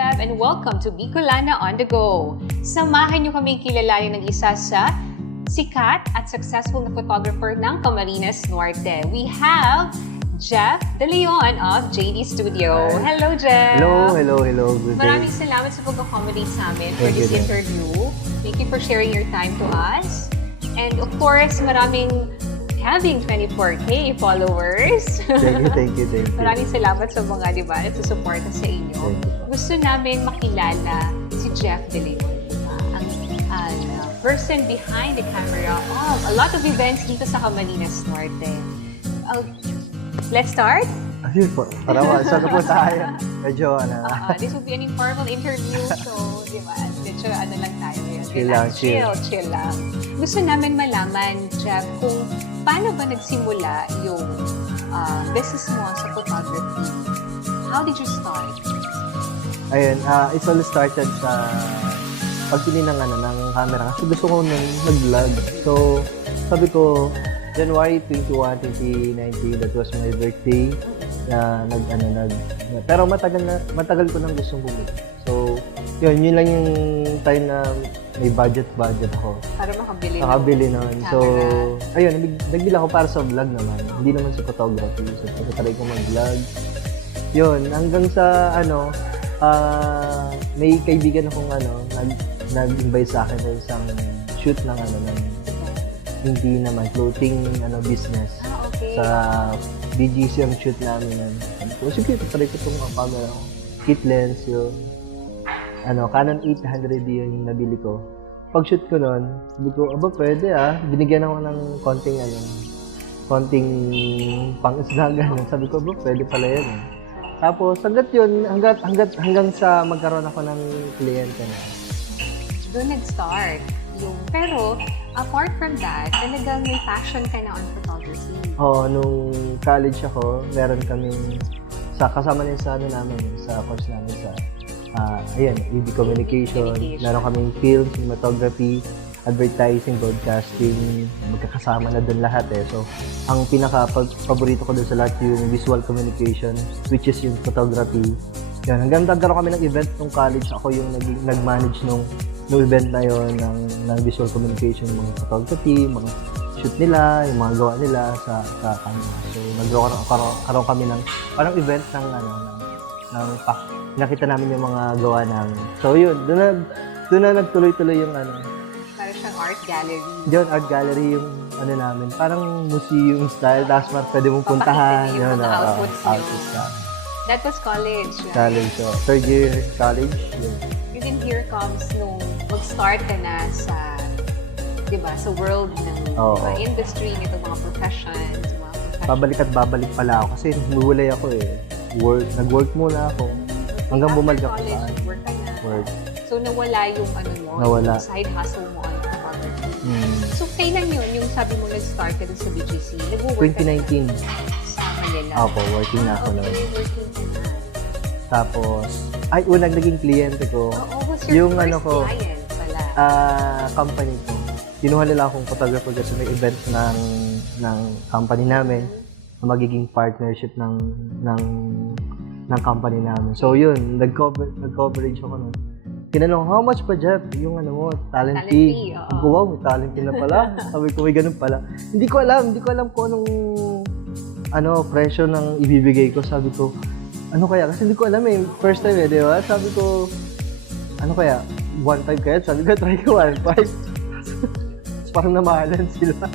Bev, and welcome to Bicolana on the Go. Samahan niyo kaming kilalanin ng isa sa sikat at successful na photographer ng Camarines Norte. We have Jeff De Leon of JD Studio. Hi. Hello, Jeff! Hello. Good day. Maraming salamat sa pag-accommodate sa amin for Thank this you, Jeff. interview. Thank you for sharing your time to us. And of course, having 24K followers. Thank you. Maraming salamat sa mga, di ba, nagsusuporta sa inyo. Thank you. Gusto namin makilala si Jeff De Leon, di ba? Ang person behind the camera of a lot of events dito sa Camarines Norte. Let's start? Ayun po, saan po tayo? Medyo, This will be an informal interview, so, di ba, medyo lang tayo ngayon. Chill lang, Chill lang. Gusto namin malaman, Jeff, kung paano ba nagsimula yung business mo sa photography? How did you start? Ayun, it's all started sa pagpili ng camera. Kasi gusto ko nung nag-vlog. So, sabi ko, January 21, 2019, that was my birthday. Pero matagal ko nang gustong bumili. So, yun lang yung time na may budget ako. Para Nakabili nun. So, camera. ayun, nagbili ako para sa vlog naman. Hindi naman sa photography. So, pagkatry ko mag-vlog. Yun, hanggang sa, may kaibigan akong, nag-invite sa akin ng isang shoot ng, hindi naman, clothing, business. Okay. Sa BGC ang shoot namin nun. So, sige, try ko itong camera ko. Kit lens, yung, Canon 800D yung nabili ko. Pag-shoot ko nun, sabi ko, pwede Binigyan ako ng konting pang-isdagan. Sabi ko, pwede pala yan Tapos, hanggang sa magkaroon ako ng kliyente na. Doon nag-start. Pero, apart from that, talagang may passion ka na on photography. Oo, nung college ako, meron kaming, kasama din sa sa course namin sa ED Communication. Meron kaming film, cinematography, advertising, broadcasting, magkakasama na doon lahat So, ang pinaka-paborito ko doon sa lahat yung visual communication, which is yung photography. Yan, hanggang nagkaroon kami ng event nung college, ako yung nag-manage nung event na yon ng visual communication, mga photography, mga shoot nila, yung mga gawa nila sa camera. So, nagkaroon kami ng parang event ng nakita namin yung mga gawa namin. So, yun, doon na nagtuloy-tuloy yung Para siyang art gallery. Yun, art gallery yung namin. Parang museum style, tapos pwede mong puntahan. Papakita yung mga outputs nyo. na. That was college, right? College, so third year college. Yun. And then here comes nung mag-start ka na sa, di ba, sa world ng mga industry, nito mga professions, Babalik at babalik pala ako kasi nahulay ako Nag-work muna ako. Hanggang bumalik ako college, work ka na. Work. So, nawala yung Nawala. yung side hustle mo on photography. So, kailan yun? Yung sabi mo nag-start ka dun sa BGC? Nag-work ka 2019. sa Manila? Opo, working na ako noon. Working ka na. Tapos, unang naging kliyente ko, What's your yung first ko, client pala? company ko. Kinuha nila akong photographer kasi may event ng company namin na magiging partnership ng company namin. So yun, nag-coverage ako nun. Tinanong, how much pa, Jeff? Yung talent fee. oo. Sabi ko, wow, may talent fee na pala. Sabi ko, may ganun pala. Hindi ko alam kung anong presyo ng ibibigay ko. Sabi ko, ano kaya? Kasi hindi ko alam first time di ba? Sabi ko, ano kaya? 1.5 kaya? Sabi ko, try ko 1.5. Parang namahalan sila.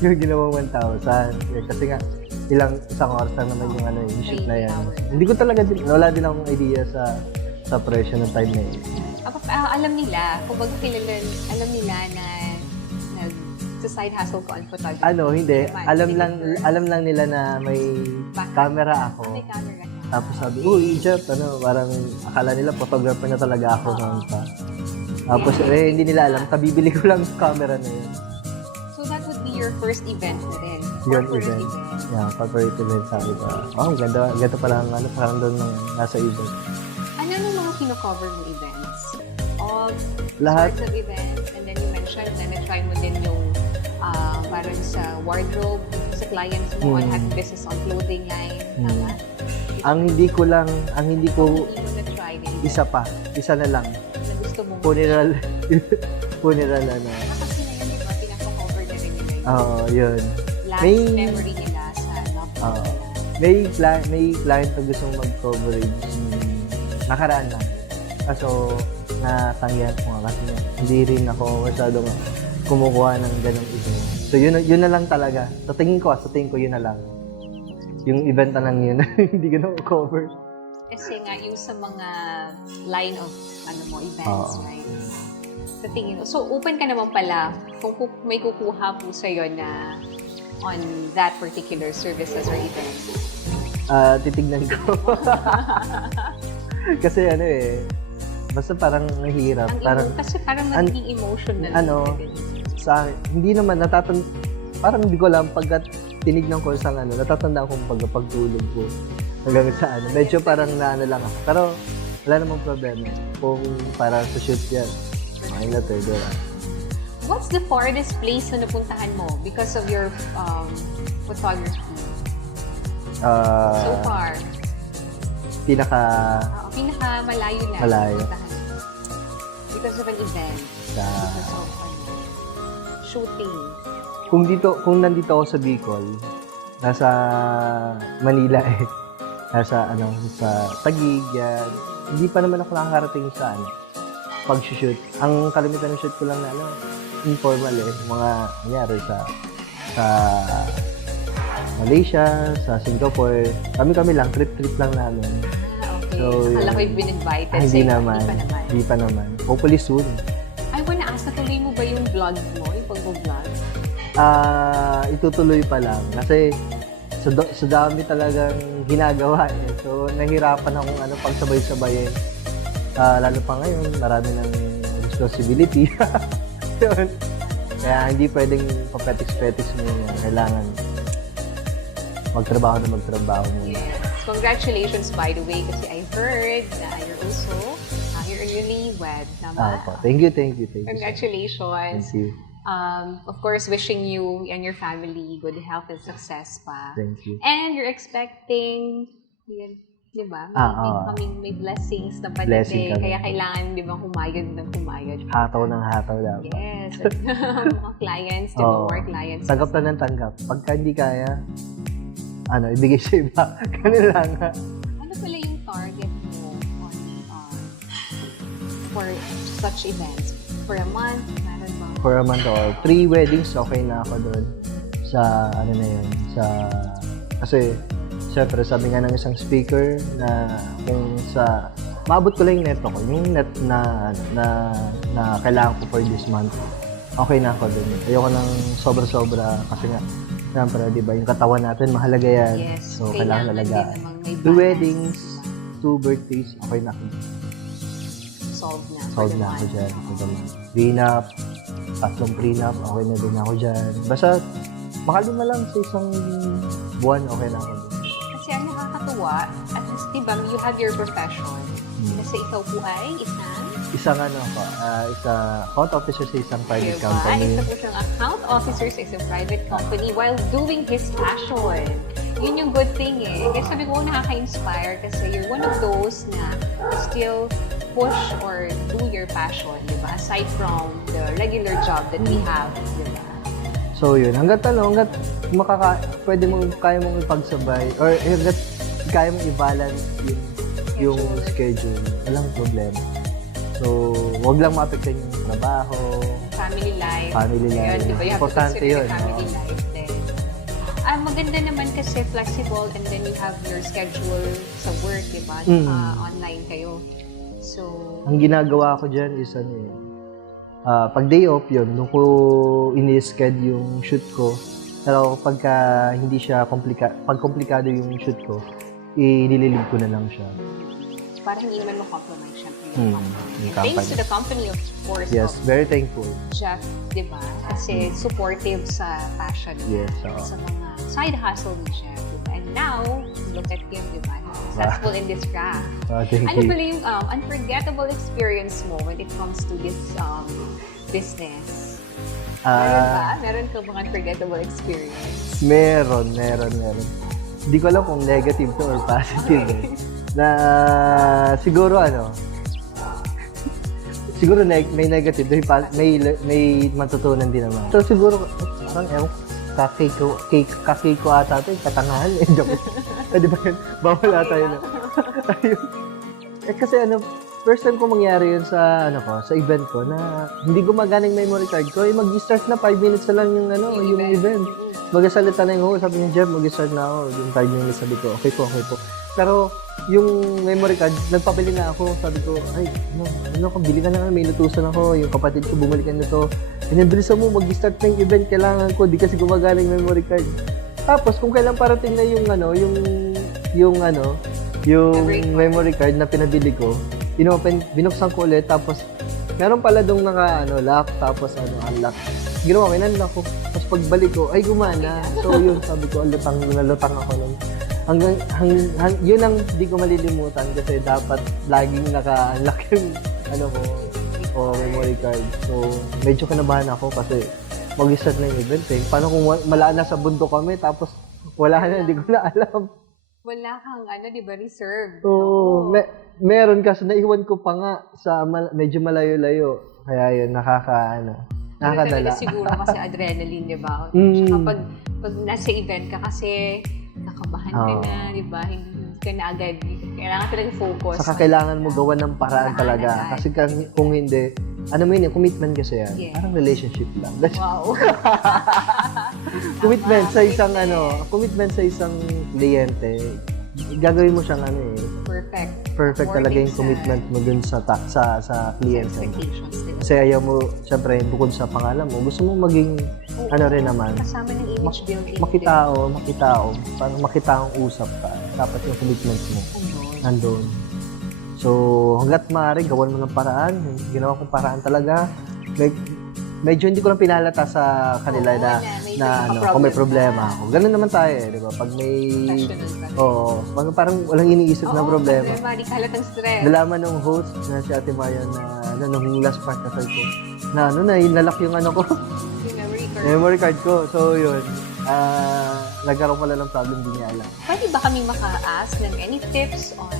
Yung ginawang 1,000. Kasi nga, isang oras lang naman yung shoot na yan. Hindi ko talaga wala din akong idea sa presyo ng time na yun. Alam nila, kung alam nila na nag-side hustle ko on photography. Hindi. Alam lang nila na may camera ako. May camera ka. Tapos sabi, uy, Jeff, parang akala nila photographer na talaga ako noon pa. Tapos, hindi nila alam, kabibili ko lang yung camera na yun. So that would be your first event na rin? Yun, event. Yeah, corporate event sabi ko. Ganda pala ang parang doon nasa event. Ano mga kino-cover mo events? All Lahat. sorts of events, and then you mentioned na na-try mo din yung parang sa wardrobe, sa clients mo, on having business on clothing line, tama? Ang hindi ko Hindi mo na-try din Isa na lang. Na gusto mong... Funeral. Funeral ano. Kasi na yun, di ba? Pinaka-cover na rin nila yun. Oo, yun. Last May- memory nila sa loved one Oo. nila. May client na gustong mag-coverage nakaraan lang. Kaso, natanggihan ko nga kasi hindi rin ako masyadong kumukuha ng ganong event. So, yun na lang talaga. Sa tingin ko yun na lang. Yung event na lang yun. Hindi ko na cover. Kasi nga, yung sa mga line of events, Oo. right? Sa tingin mo. So, open ka naman pala kung may kukuha po sa'yo na on that particular services or events. Titignan ko. Kasi basta parang mahirap. Kasi parang nagiging emotional. Sa akin, hindi naman parang hindi ko alam pagkat tinignan ko sa natatandaan ko pagtulog ko hanggang sa medyo parang lang ako. Pero wala namang problema kung para sa shoot yan. Okay na to, diba? What's the farthest place na napuntahan mo because of your photography so far? Pinaka-malayo na. Malayo. napuntahan mo. Because of an event. Because of shooting. Kung nandito ako sa Bicol, nasa Manila nasa sa Taguig yan. Hindi pa naman ako nakakarating sa pag-shoot. Ang kalimitan ng shoot ko lang na informal mga nangyari sa Malaysia, sa Singapore. Kami lang, trip lang namin. Okay. So, Akala ko yung bin-invited Hindi sa'yo. naman. Hindi pa naman. Hopefully soon. I wanna ask, natuloy mo ba yung vlog mo? Yung pag-vlog? Itutuloy pa lang. Kasi sa dami talagang ginagawa So, nahirapan akong pagsabay-sabayin. Lalo pa ngayon, marami ng responsibility. Yun. Kaya hindi pwedeng papetiks-petiks mo yun. Kailangan magtrabaho muna. Yes. Congratulations, by the way, kasi I heard na you're newlywed. Tama? Thank you. Congratulations. Thank you. Of course, wishing you and your family good health and success pa. Thank you. And you're expecting, yun, di ba? May blessings na Blessing padating. kami. Kaya kailangan, di ba, humayag. Hataw ng hataw dapat. Yes. At mga clients, di ba, more clients. Tanggap na ng tanggap. Pagka hindi kaya, ibigay sa iba. Ganun lang. Ano pala yung target mo for such events? For a month? Meron ba? For a month or 3 weddings, okay na ako doon. Sa, kasi, syempre, sabi nga ng isang speaker na kung maabot ko lang yung net ko, yung net na kailangan ko for this month, okay na ako doon. Ayoko nang sobra-sobra kasi nga, syempre, di ba, yung katawan natin, mahalaga yan. Yes. So, kailangan talaga. 2 weddings, 2 birthdays, okay na ako. Solved na ako dyan. Prenup, 3 prenup, okay na din ako dyan. Basta, makalima lang sa isang buwan, okay na ako dyan. Kasi ang nakakatuwa, at least, diba, you have your profession. Kasi ikaw po ay isang account officer sa isang private diba? company. Isa po siyang account officer sa isang private company while doing his passion. Yun yung good thing Kasi sabi ko, nakaka-inspire kasi you're one of those na still push or do your passion, diba? Aside from the regular job that we have, diba? So yun, hanggat pwede kaya mong ipagsabay or hanggat kaya mong i-balance yung schedule, walang problema. So, wag lang maapektan yung trabaho, Family life. Ayun, diba? You have importante to consider yun. the family life din. Maganda naman kasi flexible and then you have your schedule sa work, diba? Online kayo. So, Ang ginagawa ko dyan is pag day off yun, nung ko ini-schedule yung shoot ko, pero pagka hindi siya pag komplikado yung shoot ko, ilililig ko na lang siya. parang hindi naman mo-compromise syempre yung company. Yung Thanks company. to the company, of course, Yes, of very thankful. Jeff, di ba? Kasi supportive sa passion niya, Yes, oo. sa mga side hustle ni Jeff. Diba? And now, look at him, di ba? He's successful in this craft. Thank Ano you. pala yung unforgettable experience mo when it comes to this business? Meron ba? Meron ka bang unforgettable experience? Meron. Hindi ko alam kung negative to or positive. Na siguro siguro may negative, may matutunan din naman. So siguro, parang ewan, kakay ko ata ito, katangahan eh, joke. Di ba yun? Bawal ata yun. Ayun. Kasi first time ko mangyari yun sa sa event ko na hindi gumagana yung memory card ko. Mag-start na 5 minutes na lang yung event. Magasalita na yung sabi niya, Jeff, mag-start na ako. Yung 5 minutes, sabi ko, okay po. Pero yung memory card, nagpabili na ako. Sabi ko, ay, bili ka na nga, may lutusan ako. Yung kapatid ko, bumalikan na to. And bilisan mo, mag-start na yung event, kailangan ko. Di kasi gumagana yung memory card. Tapos, kung kailan parating na yung memory card na pinabili ko, binuksan ko ulit, tapos meron pala dong lock, tapos unlock. Ginawa ko, in-unlock ko. Tapos pagbalik ko, ay gumana. So yun, sabi ko, nalutang ako nun. Yun ang di ko malilimutan kasi dapat laging naka-unlock yung memory card. So medyo kinabahan ako kasi mag-start na yung event eh. Paano kung malaan na sa bundok kami, tapos wala na, hindi ko na alam. Wala kang di ba, reserved? Oo. Meron kasi, naiwan ko pa nga sa medyo malayo-layo. Kaya yun, nakakadala. Siguro kasi adrenaline, di ba? Tsaka pag nasa event ka kasi, nakabahan ka na, di ba? Hindi ka na agad. Kailangan talaga focus. Saka kailangan mo gawa ng paraan talaga. Kasi kung hindi, commitment kasi yan. Yes. Parang relationship lang. Wow. Commitment sa isang kliyente. Gagawin mo siyang perfect talaga yung commitment mo dun sa kliyente. Kasi ayaw mo, syempre, bukod sa pangalan mo, gusto mo maging, rin naman. Kasama ng image building. Makitao. Parang makita ang usap ka. Dapat yung commitment mo. Nandun. So, hanggat maaari, gawan mo ng paraan. Ginawa kong paraan talaga. Medyo hindi ko lang pinalata sa kanila kung may problema ako. Ganun naman tayo di ba? Pag may... parang walang iniisip na problema. Hindi ka halatang stress. Nalaman ng host na si Ate Maya na nung last part na ko, nalak yung ko. Memory card ko. So, yun. Nagkaroon pala ng problem, hindi niya alam. Pwede ba kami maka-ask ng any tips on,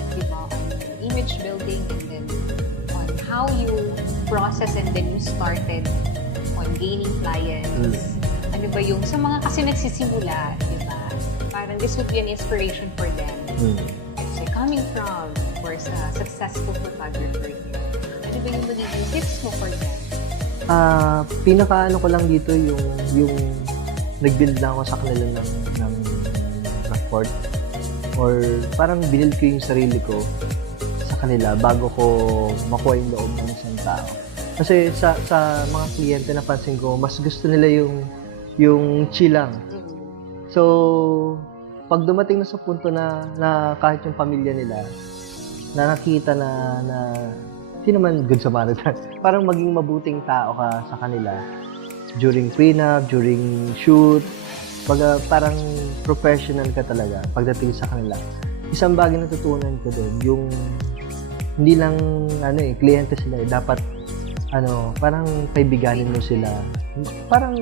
image building and then on how you process and then you started on gaining clients? Ano ba yung, sa mga kasi nagsisimula, di ba? Parang this would be an inspiration for them. Kasi coming from, of course, a successful photographer here, ano ba yung magiging tips mo for them? Pinaka ko lang dito yung nag-build na ako sa kanila ng rapport or parang build ko yung sarili ko sa kanila bago ko makuha yung loob ng isang tao. Kasi sa mga kliyente napansin ko, mas gusto nila yung chill lang. So, pag dumating na sa punto na kahit yung pamilya nila, na nakita na hindi naman good Samaritan, parang maging mabuting tao ka sa kanila during prenup, during shoot, parang professional ka talaga pagdating sa kanila. Isang bagay na natutunan ko doon, yung hindi lang kliyente sila, dapat parang kaibiganin mo sila. Parang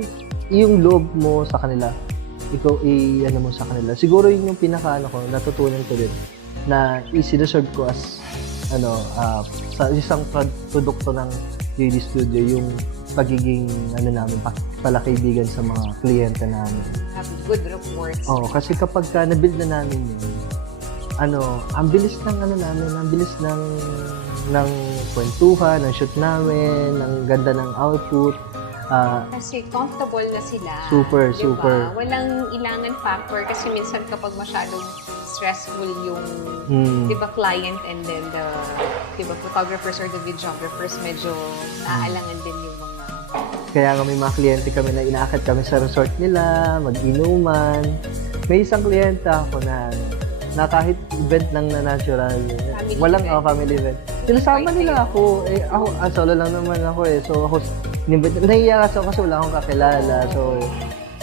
yung loob mo sa kanila, ikaw mo sa kanila. Siguro yun yung pinaka ko, natutunan ko din na isineserve ko as sa isang produkto ng JD Studio, yung pagiging namin palakaibigan sa mga kliyente namin. Have good reports. Kasi kapag na-build na namin yun, ang bilis ng ang bilis ng kwentuhan, ng shoot namin, ang ganda ng output. Kasi comfortable na sila. Super, diba? super. Walang ilangan factor kasi minsan kapag masyadong stressful yung client and then the photographers or the videographers, medyo naaalangan din yung mga... Kaya nga may mga kliyente kami na inaakit kami sa resort nila, mag-inuman. May isang kliyente ako na kahit event lang na natural, family event. Sinasama nila ako. Ako, solo lang naman ako So ako, nahiya kasi wala akong kakilala. So,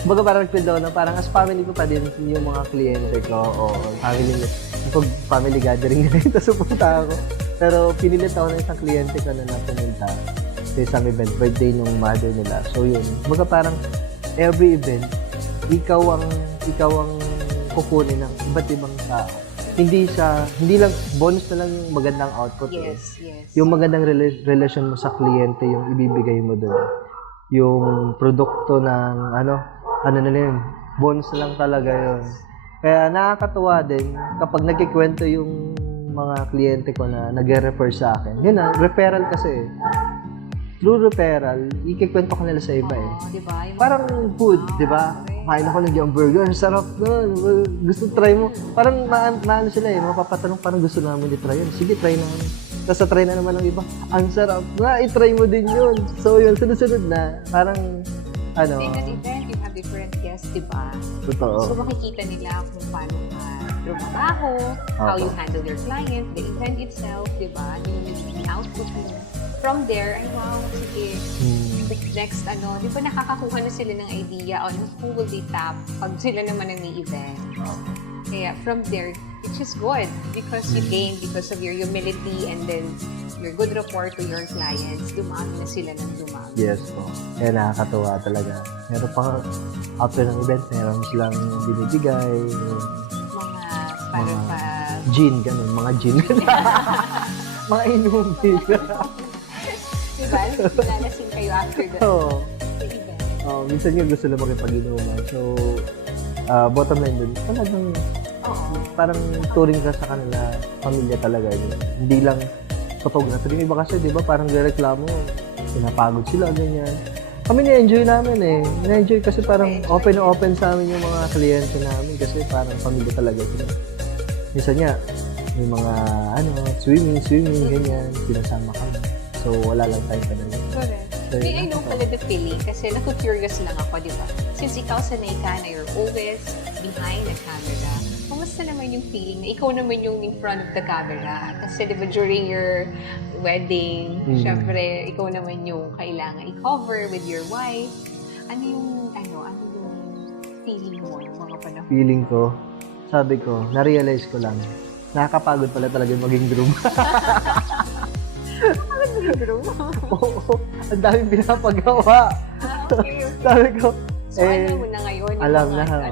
baga parang feel daw na parang as family ko pa din yung mga kliyente ko o family gathering nila ito, supunta ako. Pero pinilit ako ng isang kliyente ko na pumunta sa isang event, birthday ng mother nila. So yun, baga parang every event, ikaw ang kukunin ng iba't ibang tao hindi lang, bonus na lang yung magandang output. Yes, yes. Yung magandang relasyon mo sa kliyente, yung ibibigay mo doon. Yung produkto ng, ano na yun, bonus na lang talaga yun. Kaya nakakatuwa din kapag nagkikwento yung mga kliyente ko na nag-refer sa akin. Yun na, referral kasi eh. Through referral, ikikwento ko nila sa iba eh. Diba? Yung Parang food, di ba? Kain ako ng burger, sarap nun. Gusto try mo. Parang maano sila eh, mapapatanong parang gusto namin i-try yun. Sige, try namin. Tapos try na naman ng iba. Ang sarap nga, i-try mo din yun. So yun, sunod-sunod na. Parang, ano. in an event, you have different guests, diba? Totoo. So makikita nila kung paano ka trumabaho, how you handle your client, the event itself, diba? Yung output mo. From there, ay wow, sige. Next, di ba nakakakuha na sila ng idea on who will they tap pag sila naman ang may event. Kaya from there, which is good because you gain because of your humility and then your good rapport to your clients, dumami na sila ng dumami. Yes po. Kaya nakakatuwa talaga. Meron pa, after ng event, meron silang binibigay. Mga, parang pa... Gin, ganun. Mga gin. Mga inumin. Diba? Lalasin kayo after the event. Minsan nga gusto lang makipag-inuman. So, bottom line dun, talagang parang touring ka sa kanila, pamilya talaga yun. Hindi lang photographer. Yung iba kasi, di ba, parang reklamo, pinapagod sila, ganyan. Kami na-enjoy namin eh. Na-enjoy kasi parang open na open sa amin yung mga kliyente namin kasi parang pamilya talaga sila. Minsan nga, may mga swimming, ganyan, pinasama kami. So, wala lang tayo talaga. Correct. So, May I know pala the feeling kasi naku-curious lang ako, di ba? Since ikaw sanay ka na you're always behind the camera, kumusta naman yung feeling na ikaw naman yung in front of the camera? Kasi di ba during your wedding, syempre, ikaw naman yung kailangan i-cover with your wife. Ano yung feeling mo yung mga panahon? Feeling ko, sabi ko, na-realize ko lang, nakakapagod pala talaga maging groom. Oo, ang daming pinapagawa. Okay. Sabi ko, So, alam mo na ngayon yung alam mga, na,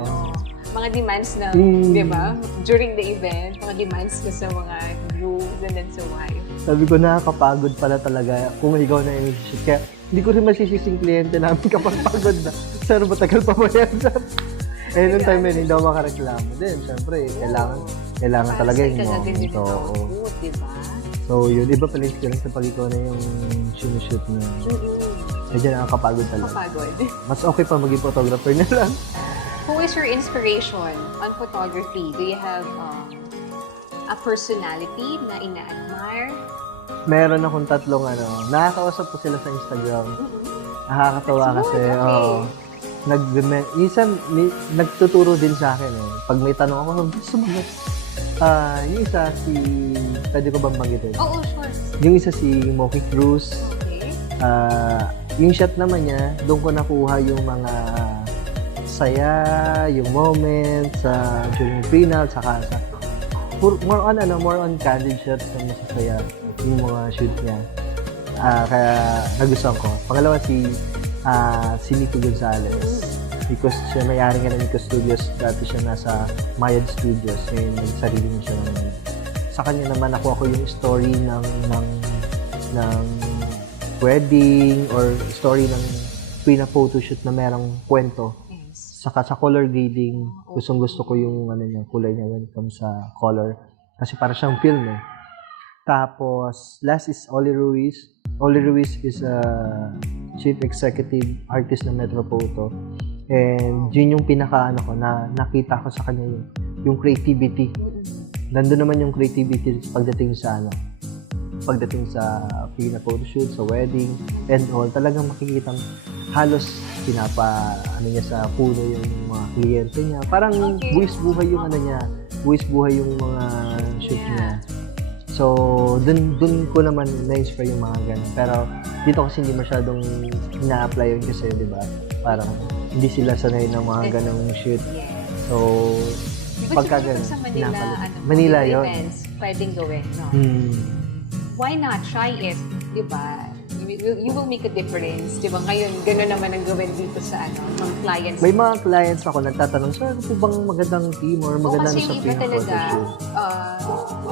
mga demands na, di ba? During the event, mga demands na sa mga grooms and then sa wife. Sabi ko, nakakapagod pala talaga kung ikaw na yung shoot. Kaya, hindi ko rin masisising kliyente namin kapag pagod na. Sir, matagal pa ba yan, sir? Eh, nung time yun, hindi ako makareklamo din. Siyempre, kailangan talaga yung moment. Oo. Diba? So, yun, iba pala yung experience kapag ikaw na yung sinushoot na. Medyo nakakapagod talaga. Kapagod. Mas okay pa maging photographer na lang. Who is your inspiration on photography? Do you have a personality na ina-admire? Meron akong tatlong nakakausap ko sila sa Instagram. Nakakatawa kasi, nagtuturo din sa akin eh. Pag may tanong ako, gusto mo yung isa pwede ko bang banggitin? Oo, sure. Yung isa si Moki Cruz. Okay. Yung shot naman niya, doon ko nakuha yung mga saya, yung moments, during pre-nal, saka more on candid shots na masasaya yung mga shoot niya. Kaya nagustuhan ko. Pangalawa si Nico Gonzalez. Because siya may-ari nga ng Nico Studios, dati siya nasa Mayad Studios, ngayon nagsarili niya siya ng sa kanya naman nakuha ko yung story ng wedding or story ng pina-photoshoot na merong kwento. Yes. Saka sa color grading, gusto ko yung kulay niya when it comes sa color. Kasi para siyang film eh. Tapos, last is Oli Ruiz. Oli Ruiz is a chief executive artist ng Metro Photo. And yun yung nakita ko sa kanya yung creativity. Nandun naman yung creativity pagdating sa pina-photoshoot, sa wedding, and all. Talagang makikita halos niya sa puno yung mga kliyente niya. Parang buwis buhay yung buwis buhay yung mga shoot niya. So, dun ko naman na-inspire yung mga ganun. Pero dito kasi hindi masyadong ina-apply yun kasi, di ba? Parang hindi sila sanay ng mga ganung shoot. So, pagka ganun, sa Manila yun. Events, pwedeng gawin, no? Why not try it, di ba? you will make a difference. Di ba? Ngayon, gano'n naman ang gawin dito sa mga clients. May mga clients ako nagtatanong, sir, ano po bang magandang team or magandang kasi sa yung iba talaga,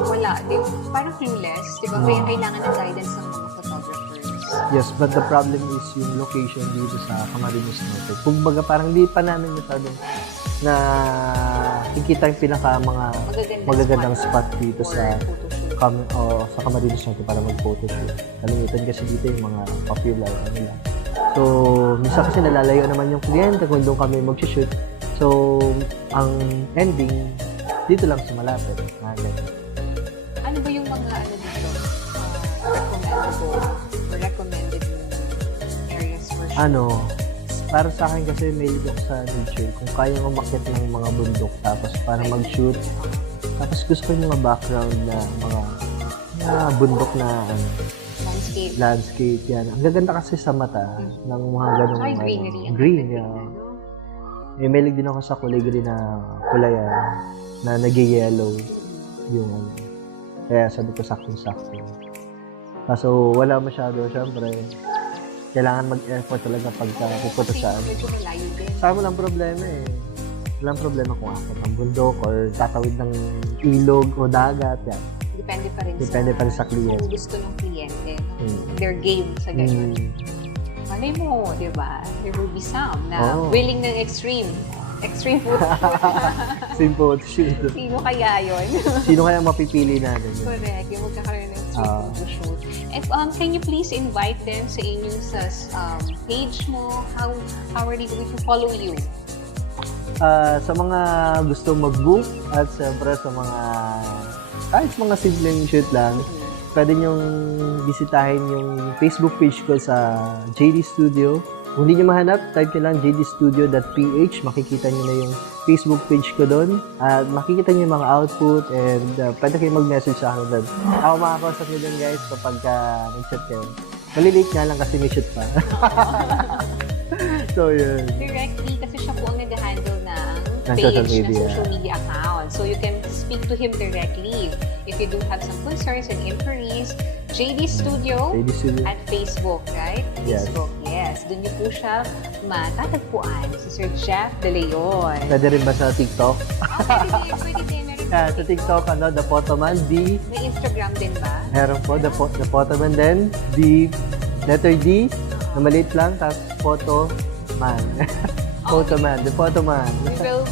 wala. Parang clueless. Di ba? Kaya kailangan ng guidance ng mga photographers. Yes, but the problem is yung location dito sa Camarines Norte. Kumbaga parang hindi pa namin masyadong na kikita yung pinaka mga magagandang spot dito sa Camarines Norte para mag-photoshoot. Kalimitan kasi dito yung mga popular lang. So, minsan kasi nalalayo naman yung kliyente kung doon kami mag-shoot. So, ang ending, dito lang sa malapit. Ano ba yung mga dito? Recommended areas for shoot? Para sa akin kasi may ako sa nature. Kung kayang umakyat ng mga bundok tapos para mag-shoot. Tapos gusto ko yung mga background na mga bundok na landscape yan. Ang gaganda kasi sa mata ng mga ganung green. May din ako sa kulay green na kulayan na nag-yellow yung Kaya sabi ko saktong-sakto. Kaso wala masyado, syempre. Kailangan mag-effort talaga pagka pupunta sa Sa amin ang problema Walang problema kung akit ng bundok or tatawid ng ilog o dagat. Yan. Depende pa rin sa kliyente. Kung gusto ng kliyente. Their game sa ganyan. Malay mo, di ba? There will be some na willing ng extreme photoshoot. Extreme photoshoot. Sino kaya yun? Sino kaya mapipili natin? Correct. Yung magkakaroon ng extreme photoshoot. And can you please invite them sa inyong page mo? How are they going to follow you? Sa mga gusto mag-book at siyempre sa kahit mga simpleng shoot lang, pwede nyong bisitahin yung Facebook page ko sa JD Studio. Kung hindi nyo mahanap, type nyo lang jdstudio.ph. Makikita nyo na yung Facebook page ko doon. At makikita nyo yung mga output and pwede kayo mag-message sa akin doon. Ako makakausap nyo doon guys kapag nag-chat kayo. Malilate nga lang kasi may shoot pa. So, yun. Directly, kasi siya po ang nag-handle ng social media account. So, you can speak to him directly. If you do have some concerns and inquiries, JD Studio at Facebook, right? Yes. Facebook, yes. Doon niyo po siya matatagpuan, si Sir Jeff De Leon. Pwede rin ba sa TikTok? Pwede din. Sa TikTok, The Photoman, May Instagram din ba? Meron po, The Photoman din. Letter D, na maliit lang, tapos Photoman. Photoman, The Photoman. We will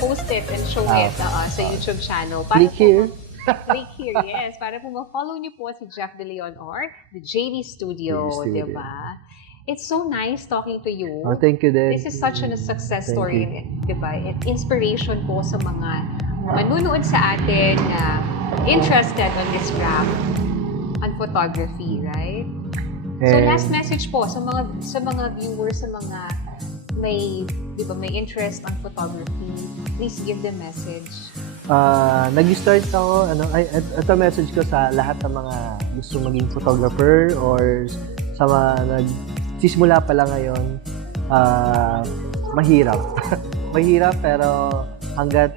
post it and show it sa YouTube channel. Click here. Click here, yes. Para po ma-follow niyo po si Jeff De Leon or the JD Studio, diba? It's so nice talking to you. Oh, thank you din. This is such a success story, diba? Inspiration po sa mga manunood sa atin na interested on this craft, on photography, right? So last message po sa mga viewers, sa mga may interest on photography, please give them message. Nag-start ako, ito message ko sa lahat ng mga gusto maging photographer or sa mga nagsisimula pa lang ngayon, mahirap. Mahirap pero hanggat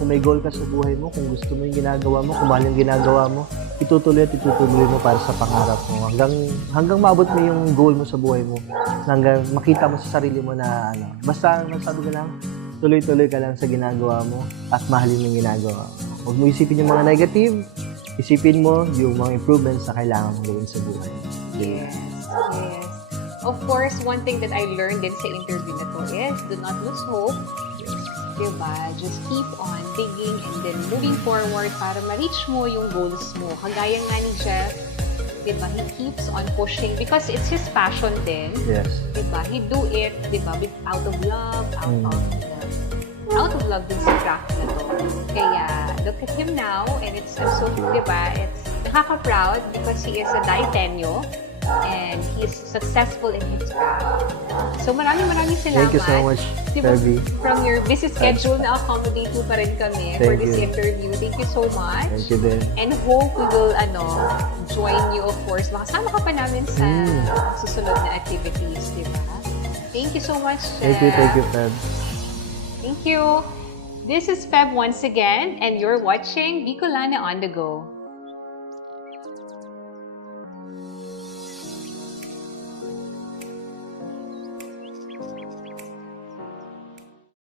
kung may goal ka sa buhay mo, kung gusto mo yung ginagawa mo, kung mahal yung ginagawa mo, itutuloy mo para sa pangarap mo. Hanggang maabot mo yung goal mo sa buhay mo. Hanggang makita mo sa sarili mo na basta sabi ko lang, tuloy-tuloy ka lang sa ginagawa mo at mahalin yung ginagawa mo. Huwag mo isipin yung mga negative, isipin mo yung mga improvements na kailangan mong gawin sa buhay. Yes. Of course, one thing that I learned din sa interview na to is do not lose hope. Diba? Just keep on digging and then moving forward para ma-reach mo yung goals mo. Kagaya nga ni Jeff, diba? He keeps on pushing because it's his passion din. Yes. Diba? He do it, diba? Out of love, out of love din sa craft na to. Kaya, look at him now and I'm so, diba? It's nakaka-proud because he is a Daitenyo and he's successful in his craft. So maraming salamat. Thank you so much, Febby. From your busy schedule na accommodate mo pa rin kami for this interview. Thank you so much. Thank you din. And hope we will join you, of course. Makasama ka pa namin sa susunod na activities, di ba? Thank you so much, Jeff. Thank you, Feb. Thank you. This is Feb once again, and you're watching Bicolana on the Go.